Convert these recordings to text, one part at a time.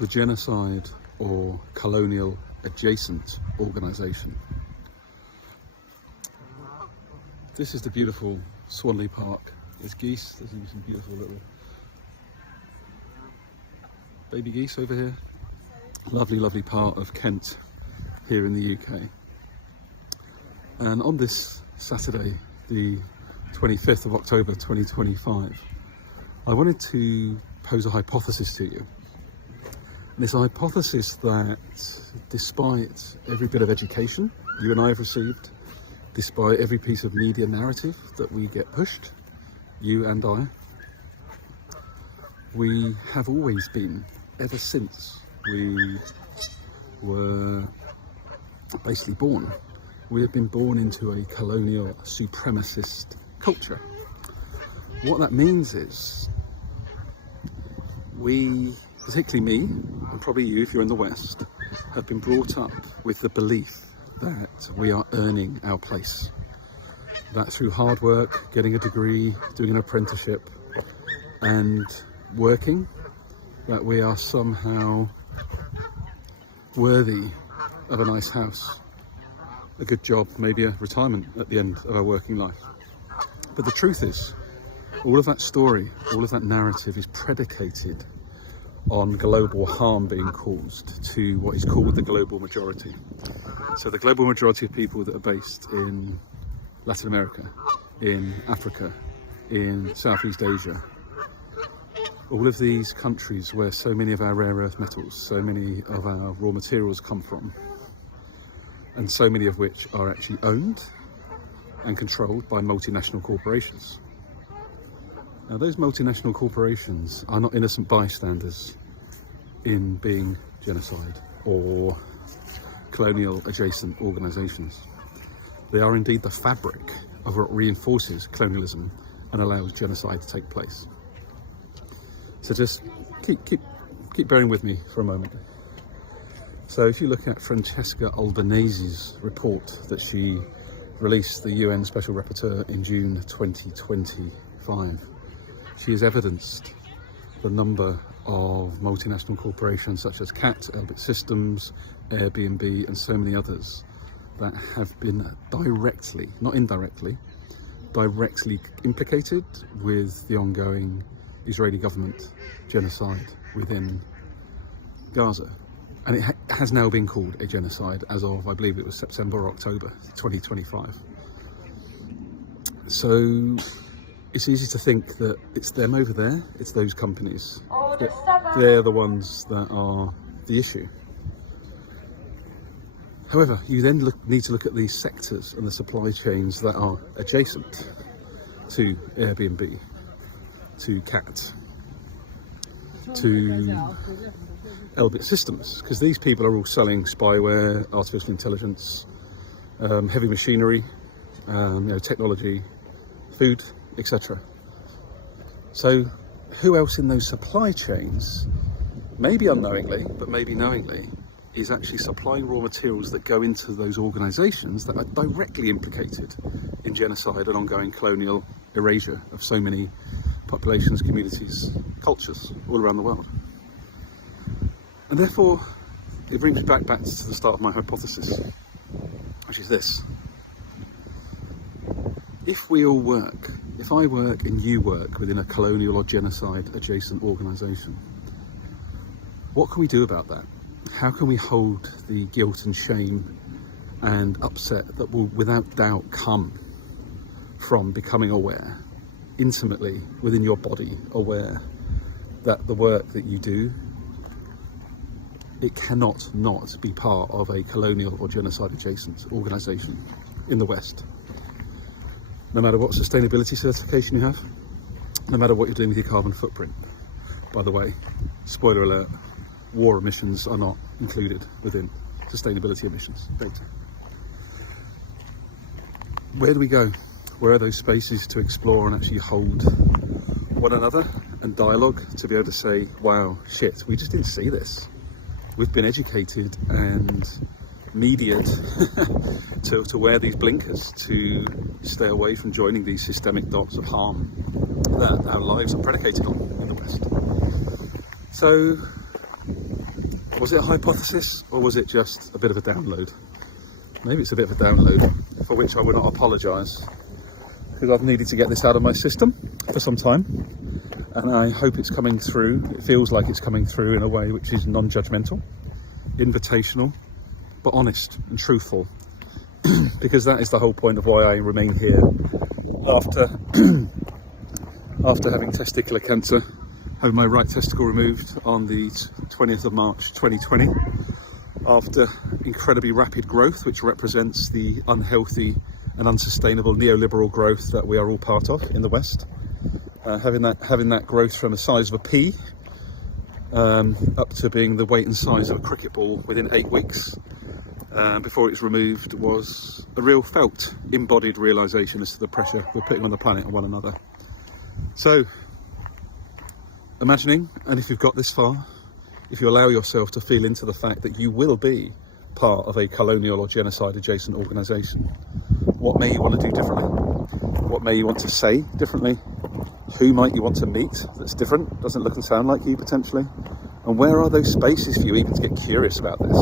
the genocide or colonial-adjacent organisation. This is the beautiful Swanley Park. There's geese, there's some beautiful little baby geese over here. Lovely, lovely part of Kent here in the UK. And on this Saturday, the 25th of October 2025, I wanted to pose a hypothesis to you. And it's a hypothesis that despite every bit of education you and I have received, despite every piece of media narrative that we get pushed, you and I, we have always been, ever since we were basically born, we have been born into a colonial supremacist culture. What that means is we, particularly me, and probably you if you're in the West, have been brought up with the belief that we are earning our place. That through hard work, getting a degree, doing an apprenticeship, and working, that we are somehow worthy of a nice house, a good job, maybe a retirement at the end of our working life. But the truth is, all of that story, all of that narrative is predicated on global harm being caused to what is called the global majority. So the global majority of people that are based in Latin America, in Africa, in Southeast Asia, all of these countries where so many of our rare earth metals, so many of our raw materials come from, and so many of which are actually owned and controlled by multinational corporations. Now, those multinational corporations are not innocent bystanders in being genocide or colonial adjacent organisations. They are indeed the fabric of what reinforces colonialism and allows genocide to take place. So just keep bearing with me for a moment. So if you look at Francesca Albanese's report that she released, the UN Special Rapporteur, in June 2025, she has evidenced the number of multinational corporations such as CAT, Elbit Systems, Airbnb, and so many others that have been directly, not indirectly, directly implicated with the ongoing Israeli government genocide within Gaza. And it has now been called a genocide as of, I believe it was September or October 2025. So it's easy to think that it's them over there, it's those companies, that they're the ones that are the issue. However, you then need to look at these sectors and the supply chains that are adjacent to Airbnb, to CAT, to Elbit Systems, because these people are all selling spyware, artificial intelligence, heavy machinery, technology, food, etc. So who else in those supply chains, maybe unknowingly, but maybe knowingly, is actually supplying raw materials that go into those organisations that are directly implicated in genocide and ongoing colonial erasure of so many populations, communities, cultures all around the world? And therefore, it brings me back to the start of my hypothesis, which is this. If we all work, if I work and you work within a colonial or genocide adjacent organisation, what can we do about that? How can we hold the guilt and shame and upset that will without doubt come from becoming aware, intimately within your body, aware that the work that you do, it cannot not be part of a colonial or genocide adjacent organisation in the West? No matter what sustainability certification you have, no matter what you're doing with your carbon footprint. By the way, spoiler alert, war emissions are not included within sustainability emissions data. Where do we go? Where are those spaces to explore and actually hold one another and dialogue to be able to say, wow, shit, we just didn't see this. We've been educated and mediated to wear these blinkers, to stay away from joining these systemic dots of harm that our lives are predicated on in the West. So Was it a hypothesis, or was it just a bit of a download? Maybe it's a bit of a download, for which I would not apologise, because I've needed to get this out of my system for some time, and I hope it's coming through. It feels like it's coming through in a way which is non-judgmental, invitational, but honest and truthful, because that is the whole point of why I remain here after having testicular cancer, having my right testicle removed on the 20th of March 2020, after incredibly rapid growth, which represents the unhealthy and unsustainable neoliberal growth that we are all part of in the West. Having that growth from the size of a pea up to being the weight and size of a cricket ball within 8 weeks before it was removed was a real felt, embodied realisation as to the pressure we're putting on the planet and one another. So, imagining, and if you've got this far, if you allow yourself to feel into the fact that you will be part of a colonial or genocide adjacent organisation, what may you want to do differently? What may you want to say differently? Who might you want to meet that's different, doesn't look and sound like you potentially? And where are those spaces for you even to get curious about this?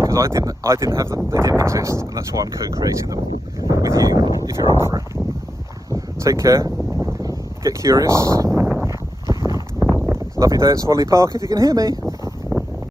Because I didn't have them, they didn't exist, and that's why I'm co-creating them with you, if you're up for it. Take care, get curious. Lovely day at Swanley Park if you can hear me.